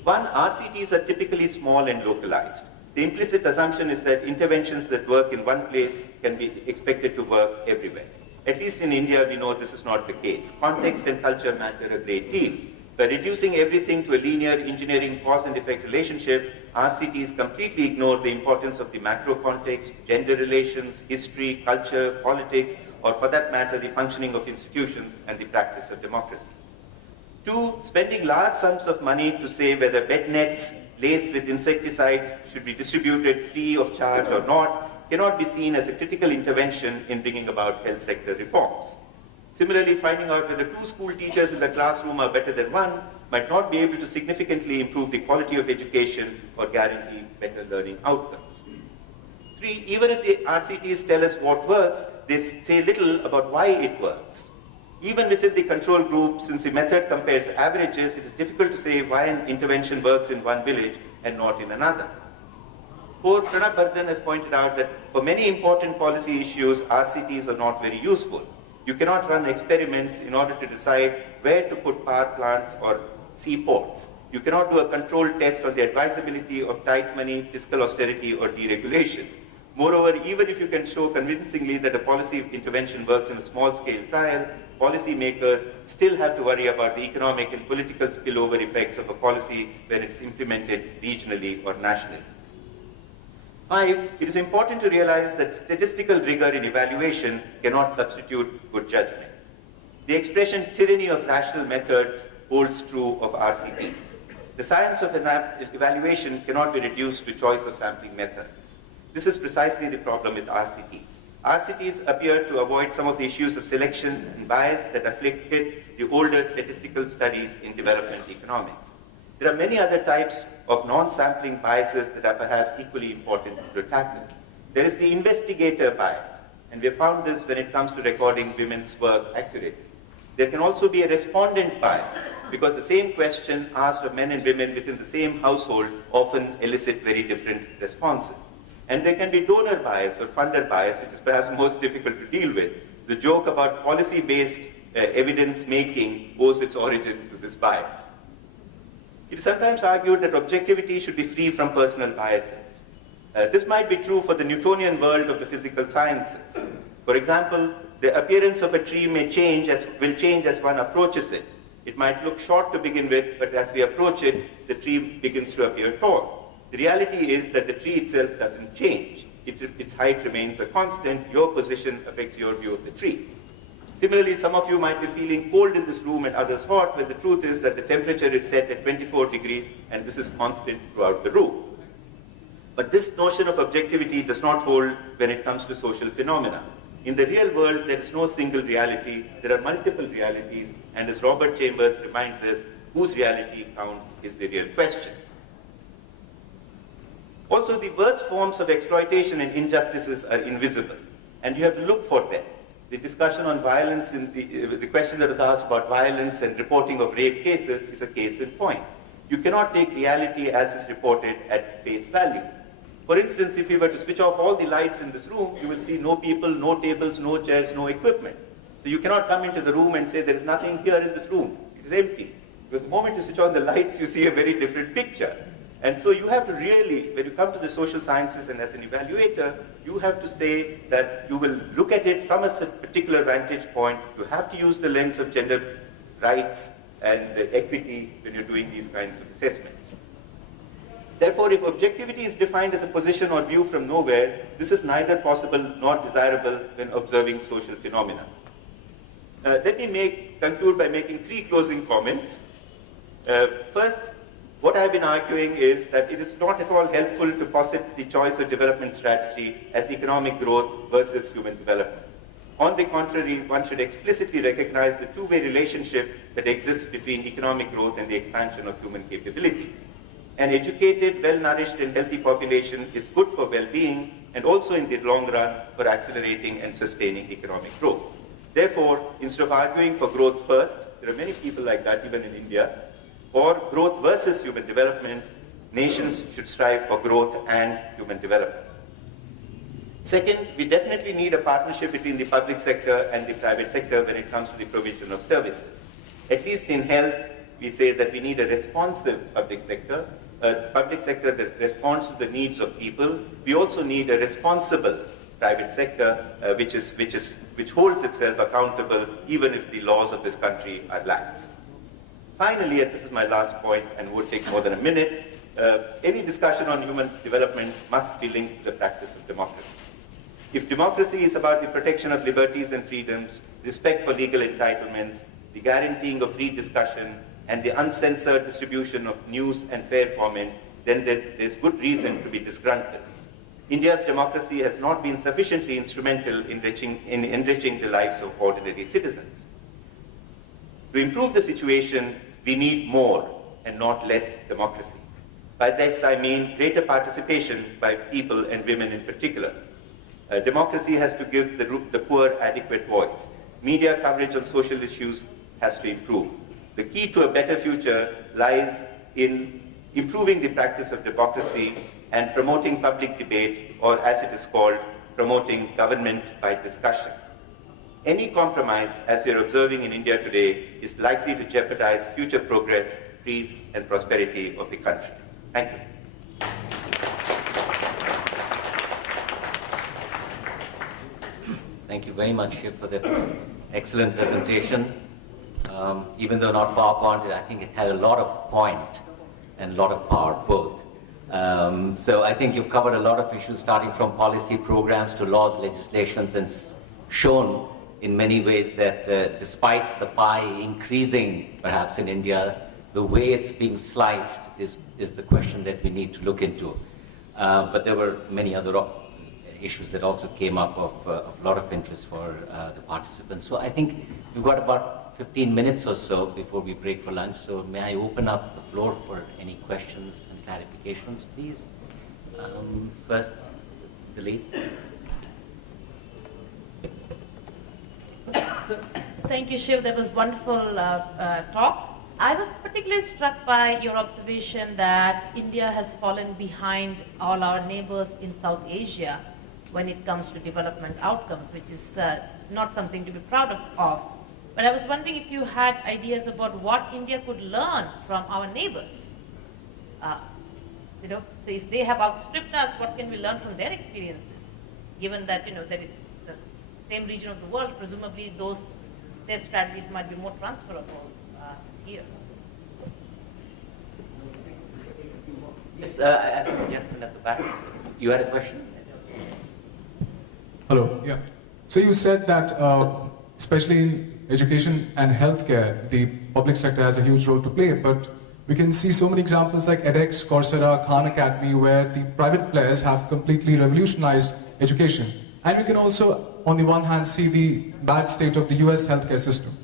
One, RCTs are typically small and localized. The implicit assumption is that interventions that work in one place can be expected to work everywhere. At least in India, we know this is not the case. Context and culture matter a great deal. By reducing everything to a linear engineering cause and effect relationship, RCTs completely ignore the importance of the macro context, gender relations, history, culture, politics, or for that matter, the functioning of institutions and the practice of democracy. Two, spending large sums of money to say whether bed nets laced with insecticides should be distributed free of charge or not cannot be seen as a critical intervention in bringing about health sector reforms. Similarly, finding out whether 2 school teachers in the classroom are better than 1 might not be able to significantly improve the quality of education or guarantee better learning outcomes. 3, even if the RCTs tell us what works, they say little about why it works. Even within the control group, since the method compares averages, it is difficult to say why an intervention works in one village and not in another. 4, Pranab Bardhan has pointed out that for many important policy issues, RCTs are not very useful. You cannot run experiments in order to decide where to put power plants or seaports. You cannot do a controlled test on the advisability of tight money, fiscal austerity, or deregulation. Moreover, even if you can show convincingly that a policy intervention works in a small-scale trial, policymakers still have to worry about the economic and political spillover effects of a policy when it's implemented regionally or nationally. 5, it is important to realize that statistical rigor in evaluation cannot substitute good judgment. The expression tyranny of rational methods holds true of RCTs. The science of evaluation cannot be reduced to choice of sampling methods. This is precisely the problem with RCTs. RCTs appear to avoid some of the issues of selection and bias that afflicted the older statistical studies in development economics. There are many other types of non-sampling biases that are perhaps equally important to tackle. There is the investigator bias, and we have found this when it comes to recording women's work accurately. There can also be a respondent bias, because the same question asked of men and women within the same household often elicit very different responses. And there can be donor bias or funder bias, which is perhaps most difficult to deal with. The joke about policy-based evidence-making owes its origin to this bias. It is sometimes argued that objectivity should be free from personal biases. This might be true for the Newtonian world of the physical sciences. For example, the appearance of a tree will change as one approaches it. It might look short to begin with, but as we approach it, the tree begins to appear tall. The reality is that the tree itself doesn't change. Its height remains a constant. Your position affects your view of the tree. Similarly, some of you might be feeling cold in this room and others hot, but the truth is that the temperature is set at 24 degrees, and this is constant throughout the room. But this notion of objectivity does not hold when it comes to social phenomena. In the real world, there is no single reality. There are multiple realities, and as Robert Chambers reminds us, whose reality counts is the real question. Also, the worst forms of exploitation and injustices are invisible, and you have to look for them. The discussion on violence, the question that was asked about violence and reporting of rape cases is a case in point. You cannot take reality as is reported at face value. For instance, if you were to switch off all the lights in this room, you will see no people, no tables, no chairs, no equipment. So you cannot come into the room and say there is nothing here in this room. It is empty. Because the moment you switch on the lights, you see a very different picture. And so you have to really, when you come to the social sciences and as an evaluator, you have to say that you will look at it from a particular vantage point. You have to use the lens of gender rights and equity when you're doing these kinds of assessments. Therefore, if objectivity is defined as a position or view from nowhere, this is neither possible nor desirable when observing social phenomena. Let me conclude by making 3 closing comments. First, what I've been arguing is that it is not at all helpful to posit the choice of development strategy as economic growth versus human development. On the contrary, one should explicitly recognize the two-way relationship that exists between economic growth and the expansion of human capabilities. An educated, well-nourished and healthy population is good for well-being and also in the long run for accelerating and sustaining economic growth. Therefore, instead of arguing for growth first, there are many people like that even in India, or growth versus human development, nations should strive for growth and human development. Second, we definitely need a partnership between the public sector and the private sector when it comes to the provision of services. At least in health, we say that we need a responsive public sector that responds to the needs of people. We also need a responsible private sector which holds itself accountable even if the laws of this country are lax. Finally, and this is my last point and would take more than a minute, any discussion on human development must be linked to the practice of democracy. If democracy is about the protection of liberties and freedoms, respect for legal entitlements, the guaranteeing of free discussion, and the uncensored distribution of news and fair comment, then there's good reason to be disgruntled. India's democracy has not been sufficiently instrumental in enriching the lives of ordinary citizens. To improve the situation, we need more and not less democracy. By this, I mean greater participation by people and women in particular. Democracy has to give the poor adequate voice. Media coverage on social issues has to improve. The key to a better future lies in improving the practice of democracy and promoting public debates, or as it is called, promoting government by discussion. Any compromise, as we are observing in India today, is likely to jeopardize future progress, peace, and prosperity of the country. Thank you. Thank you very much, Shiv, for that excellent presentation. Even though not PowerPoint, I think it had a lot of point and a lot of power, both. So I think you've covered a lot of issues, starting from policy programs to laws, legislations, and shown in many ways that despite the pie increasing perhaps in India, the way it's being sliced is the question that we need to look into. But there were many other issues that also came up of a lot of interest for the participants. So I think we've got about 15 minutes or so before we break for lunch. So may I open up the floor for any questions and clarifications, please? First, the lead. Thank you, Shiv. That was wonderful talk. I was particularly struck by your observation that India has fallen behind all our neighbors in South Asia when it comes to development outcomes, which is not something to be proud of. But I was wondering if you had ideas about what India could learn from our neighbors. So if they have outstripped us, what can we learn from their experiences? Given that there is the same region of the world, presumably their strategies might be more transferable here. Yes, I think the gentleman at the back. You had a question? Hello. Yeah. So you said that, especially in education and healthcare, the public sector has a huge role to play, but we can see so many examples like edX, Coursera, Khan Academy, where the private players have completely revolutionized education. And we can also, on the one hand, see the bad state of the US healthcare system.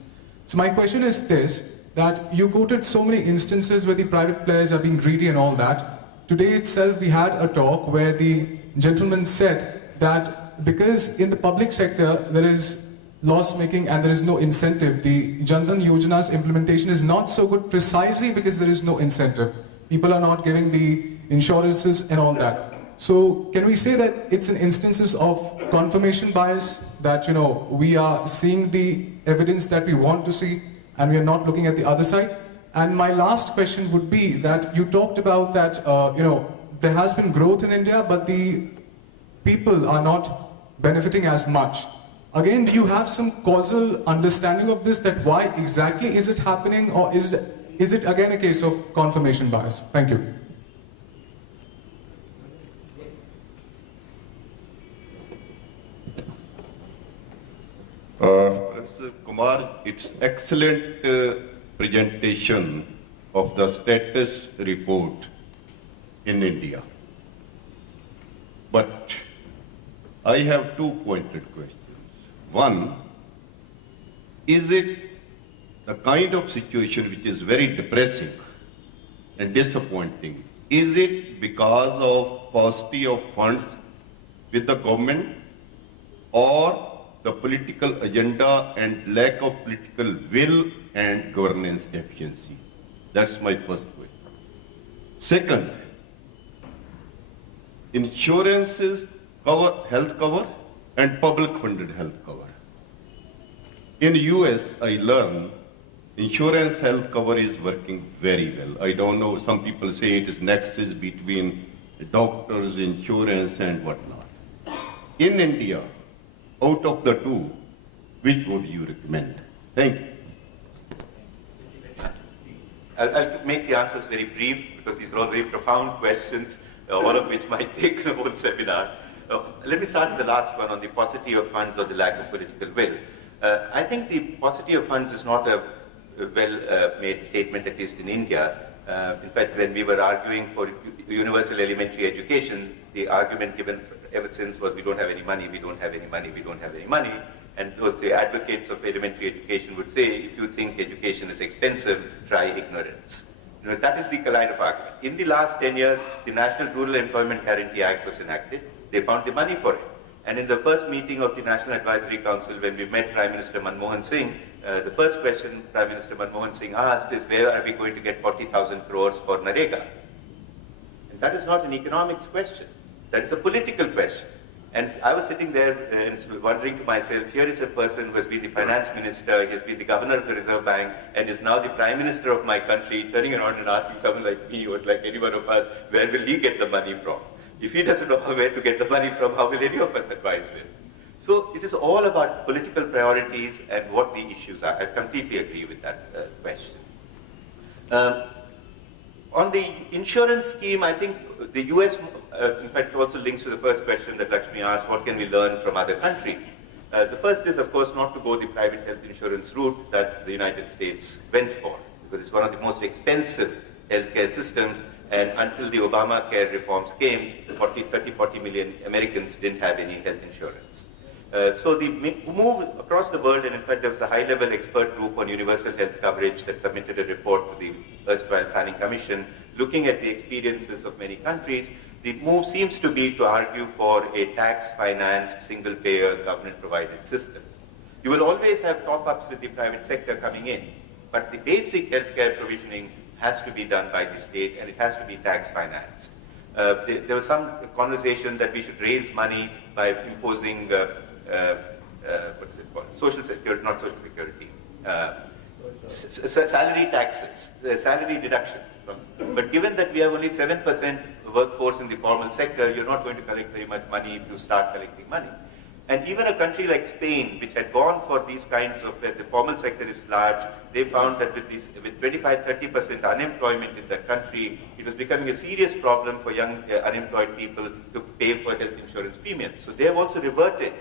So my question is this, that you quoted so many instances where the private players are being greedy and all that. Today itself, we had a talk where the gentleman said that because in the public sector, there is loss making and there is no incentive. The Jan Dhan Yojana's implementation is not so good precisely because there is no incentive. People are not giving the insurances and all that. So can we say that it's an instances of confirmation bias, that we are seeing the evidence that we want to see and we are not looking at the other side? And my last question would be that you talked about that there has been growth in India, but the people are not benefiting as much. Again, do you have some causal understanding of this, that why exactly is it happening, or is it again a case of confirmation bias? Thank you. Professor Kumar, it's excellent presentation of the status report in India. But I have two pointed questions. One, is it the kind of situation which is very depressing and disappointing? Is it because of paucity of funds with the government, or the political agenda and lack of political will and governance deficiency? That's my first question. Second, insurances cover health cover and public funded health cover. In US, I learned insurance health cover is working very well. I don't know, some people say it is nexus between doctors, insurance and whatnot. In India, out of the two, which would you recommend? Thank you. I'll make the answers very brief because these are all very profound questions, all of which might take a whole seminar. Let me start with the last one on the paucity of funds or the lack of political will. I think the paucity of funds is not a well-made statement, at least in India. In fact, when we were arguing for universal elementary education, the argument given ever since was we don't have any money, we don't have any money, we don't have any money. And those the advocates of elementary education would say, if you think education is expensive, try ignorance. That is the kind of argument. In the last 10 years, the National Rural Employment Guarantee Act was enacted. They found the money for it. And in the first meeting of the National Advisory Council, when we met Prime Minister Manmohan Singh, the first question Prime Minister Manmohan Singh asked is, where are we going to get 40,000 crores for Narega? And that is not an economics question. That is a political question. And I was sitting there and wondering to myself, here is a person who has been the finance minister, he has been the governor of the Reserve Bank, and is now the prime minister of my country, turning around and asking someone like me or like any one of us, where will he get the money from? If he doesn't know where to get the money from, how will any of us advise him? So it is all about political priorities and what the issues are. I completely agree with that question. On the insurance scheme, I think the US, in fact, also links to the first question that Lakshmi asked, what can we learn from other countries? The first is, of course, not to go the private health insurance route that the United States went for, because it's one of the most expensive healthcare systems, and until the Obamacare reforms came, 40 million Americans didn't have any health insurance. So the move across the world, and in fact there was a high-level expert group on universal health coverage that submitted a report to the erstwhile Planning Commission, looking at the experiences of many countries. The move seems to be to argue for a tax-financed, single-payer, government-provided system. You will always have top-ups with the private sector coming in, but the basic healthcare provisioning has to be done by the state, and it has to be tax financed. There was some conversation that we should raise money by imposing, what is it called? Social security, not social security. Salary taxes, salary deductions. But given that we have only 7% workforce in the formal sector, you're not going to collect very much money if you start collecting money. And even a country like Spain, which had gone for these kinds of, where the formal sector is large, they found that with 25-30% unemployment in that country, it was becoming a serious problem for young unemployed people to pay for health insurance premiums. So they have also reverted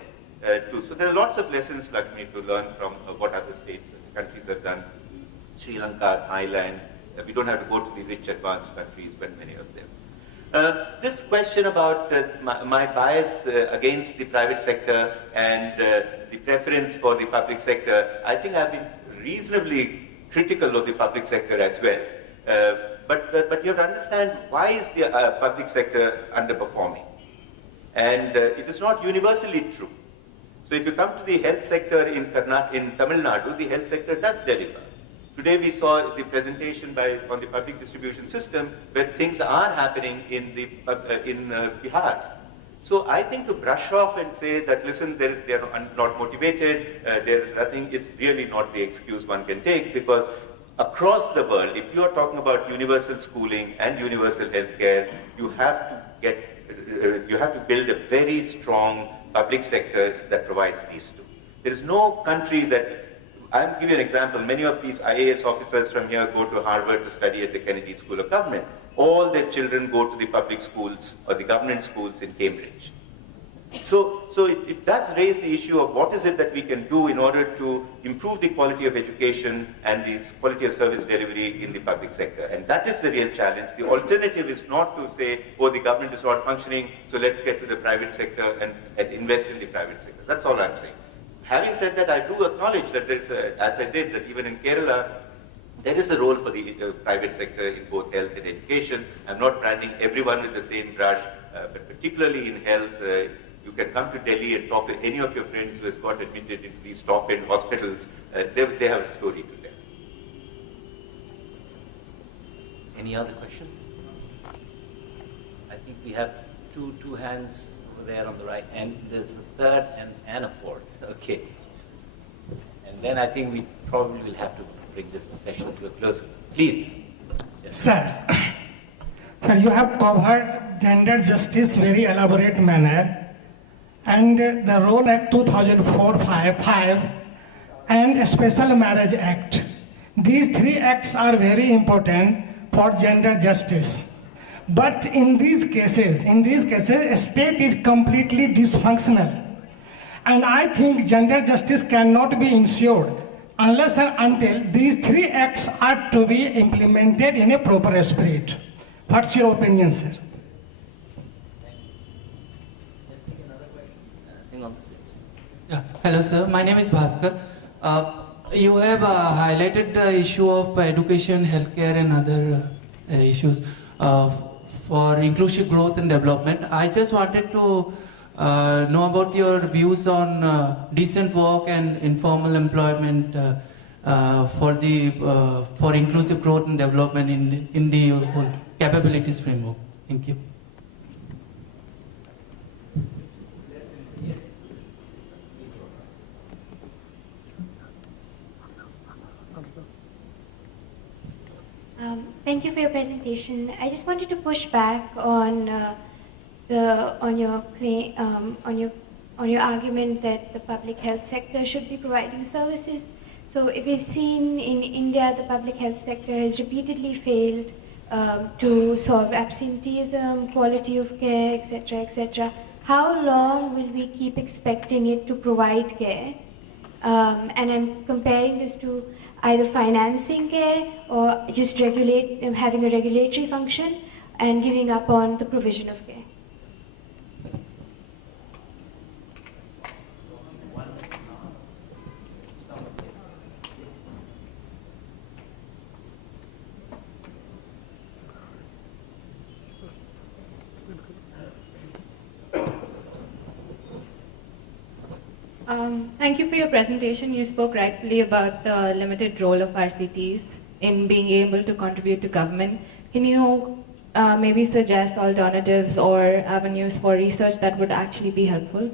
so there are lots of lessons, Lakshmi, to learn from what other states and countries have done. Sri Lanka, Thailand, we don't have to go to the rich advanced countries, but many of them. This question about my bias against the private sector and the preference for the public sector, I think I've been reasonably critical of the public sector as well. But you have to understand, why is the public sector underperforming? And it is not universally true. So if you come to the health sector in Tamil Nadu, the health sector does deliver. Today we saw the presentation on the public distribution system where things are happening in Bihar. So I think to brush off and say that, listen, they are not motivated, there is nothing, is really not the excuse one can take, because across the world, if you are talking about universal schooling and universal healthcare, you have to build a very strong public sector that provides these two. There is no country that, I'll give you an example. Many of these IAS officers from here go to Harvard to study at the Kennedy School of Government. All their children go to the public schools or the government schools in Cambridge. So it does raise the issue of what is it that we can do in order to improve the quality of education and the quality of service delivery in the public sector. And that is the real challenge. The alternative is not to say, oh, the government is not functioning, so let's get to the private sector and invest in the private sector. That's all I'm saying. Having said that, I do acknowledge that there's, as I did, that even in Kerala, there is a role for the private sector in both health and education. I'm not branding everyone with the same brush, but particularly in health, you can come to Delhi and talk to any of your friends who has got admitted into these top-end hospitals. They have a story to tell. Any other questions? I think we have two hands over there on the right, and there's a third and a fourth. Okay. And then I think we probably will have to bring this session to a close. Please. Yes. Sir, you have covered gender justice very elaborate manner, and the Role Act 2004-5 and a Special Marriage Act. These three acts are very important for gender justice. But in these cases, a state is completely dysfunctional. And I think gender justice cannot be ensured unless and until these three acts are to be implemented in a proper spirit. What's your opinion, sir? Yeah. Hello, sir. My name is Bhaskar. You have highlighted the issue of education, healthcare, and other issues for inclusive growth and development. I just wanted to know about your views on decent work and informal employment for inclusive growth and development in the whole capabilities framework. Thank you. Thank you for your presentation. I just wanted to push back on your argument that the public health sector should be providing services. So if we've seen in India, the public health sector has repeatedly failed to solve absenteeism, quality of care, etc., etc. How long will we keep expecting it to provide care? And I'm comparing this to either financing care or just having a regulatory function and giving up on the provision of care. Thank you for your presentation. You spoke rightfully about the limited role of RCTs in being able to contribute to government. Can you maybe suggest alternatives or avenues for research that would actually be helpful?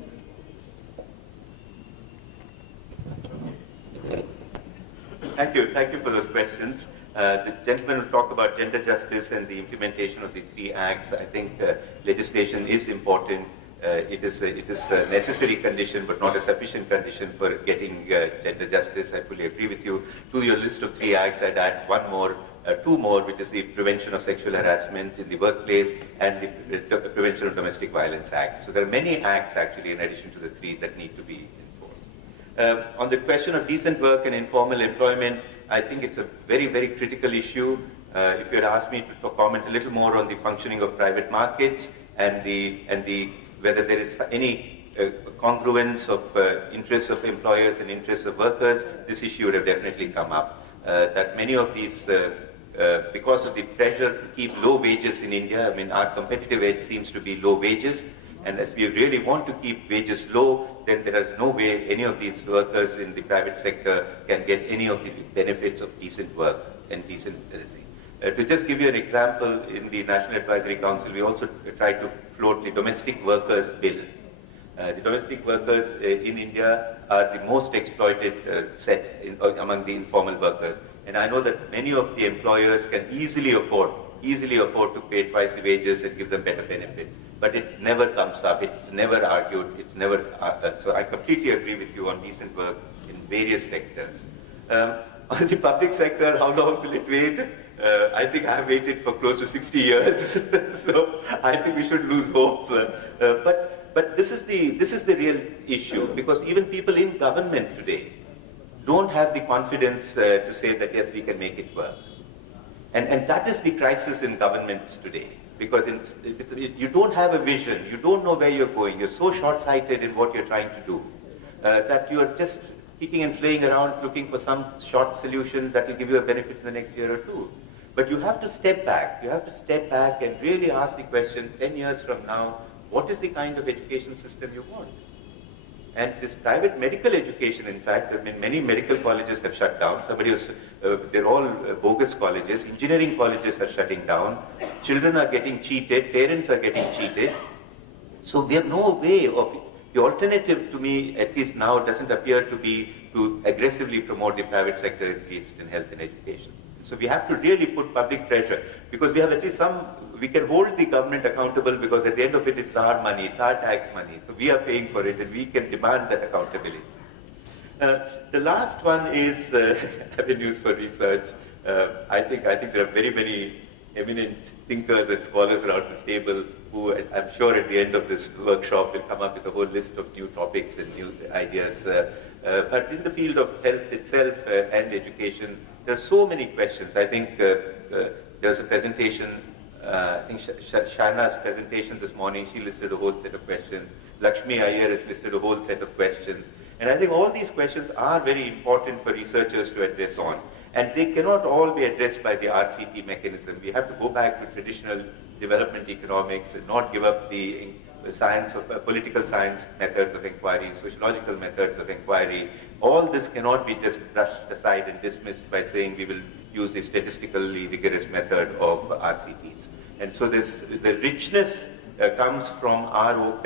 Thank you for those questions. The gentleman will talk about gender justice and the implementation of the 3 acts. I think legislation is important. It is a necessary condition, but not a sufficient condition for getting gender justice. I fully agree with you. To your list of 3 acts, I'd add 2 more, which is the Prevention of Sexual Harassment in the Workplace and the Prevention of Domestic Violence Act. So there are many acts actually in addition to the 3 that need to be enforced. On the question of decent work and informal employment, I think it's a very, very critical issue. If you had asked me to comment a little more on the functioning of private markets and whether there is any congruence of interests of employers and interests of workers, this issue would have definitely come up. That many of these, because of the pressure to keep low wages in India, I mean, our competitive edge seems to be low wages, and as we really want to keep wages low, then there is no way any of these workers in the private sector can get any of the benefits of decent work and decent living. To just give you an example, in the National Advisory Council, we also tried to float the Domestic Workers Bill. The domestic workers in India are the most exploited set among the informal workers. And I know that many of the employers can easily afford to pay twice the wages and give them better benefits. But it never comes up, it's never argued, it's never, so I completely agree with you on decent work in various sectors. On the public sector, how long will it wait? I think I have waited for close to 60 years, so I think we should lose hope. But this is the real issue, because even people in government today don't have the confidence to say that yes, we can make it work. And that is the crisis in governments today, because you don't have a vision, you don't know where you're going, you're so short-sighted in what you're trying to do, that you're just kicking and flaying around looking for some short solution that will give you a benefit in the next year or 2. But you have to step back. You have to step back and really ask the question, 10 years from now, what is the kind of education system you want? And this private medical education, in fact, I mean, many medical colleges have shut down. They're all bogus colleges. Engineering colleges are shutting down. Children are getting cheated. Parents are getting cheated. So we have no way of, the alternative to me, at least now, doesn't appear to be to aggressively promote the private sector, at least in health and education. So we have to really put public pressure, because we have at least we can hold the government accountable, because at the end of it, it's our money, it's our tax money. So we are paying for it, and we can demand that accountability. The last one is avenues for research. I think there are very many eminent thinkers and scholars around this table who I'm sure at the end of this workshop will come up with a whole list of new topics and new ideas. But in the field of health itself and education, there are so many questions. I think there's a presentation, I think Shana's presentation this morning, she listed a whole set of questions. Lakshmi Iyer has listed a whole set of questions. And I think all these questions are very important for researchers to address on. And they cannot all be addressed by the RCT mechanism. We have to go back to traditional development economics and not give up the science of political science methods of inquiry, sociological methods of inquiry. All this cannot be just brushed aside and dismissed by saying we will use the statistically rigorous method of RCTs. And so the richness comes from our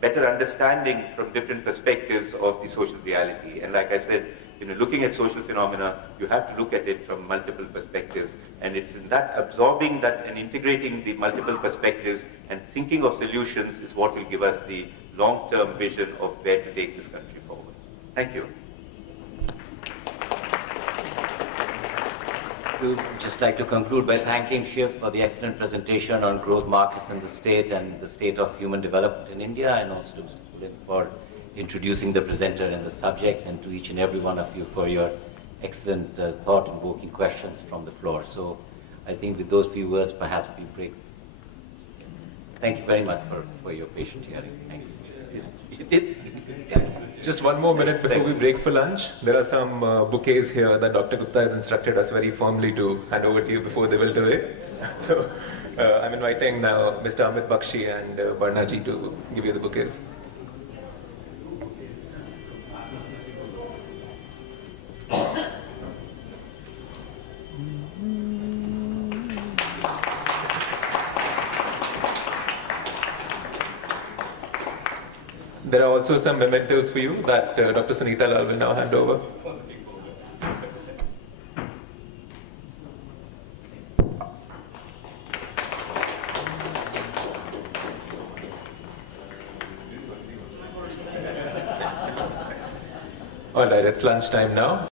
better understanding from different perspectives of the social reality. And like I said, looking at social phenomena, you have to look at it from multiple perspectives. And it's in that absorbing that and integrating the multiple perspectives and thinking of solutions is what will give us the long-term vision of where to take this country forward. Thank you. We would just like to conclude by thanking Shiv for the excellent presentation on growth markets in the state and the state of human development in India, and also to Mr. Pulin for introducing the presenter and the subject, and to each and every one of you for your excellent thought-invoking questions from the floor. So I think with those few words, perhaps we break. Thank you very much for your patient hearing. Thank you. Just one more minute before we break for lunch. There are some bouquets here that Dr. Gupta has instructed us very firmly to hand over to you before they will do it. So I'm inviting now Mr. Amit Bakshi and Barnaji to give you the bouquets. There are also some mementos for you that Dr. Sunita Lal will now hand over. All right, it's lunchtime now.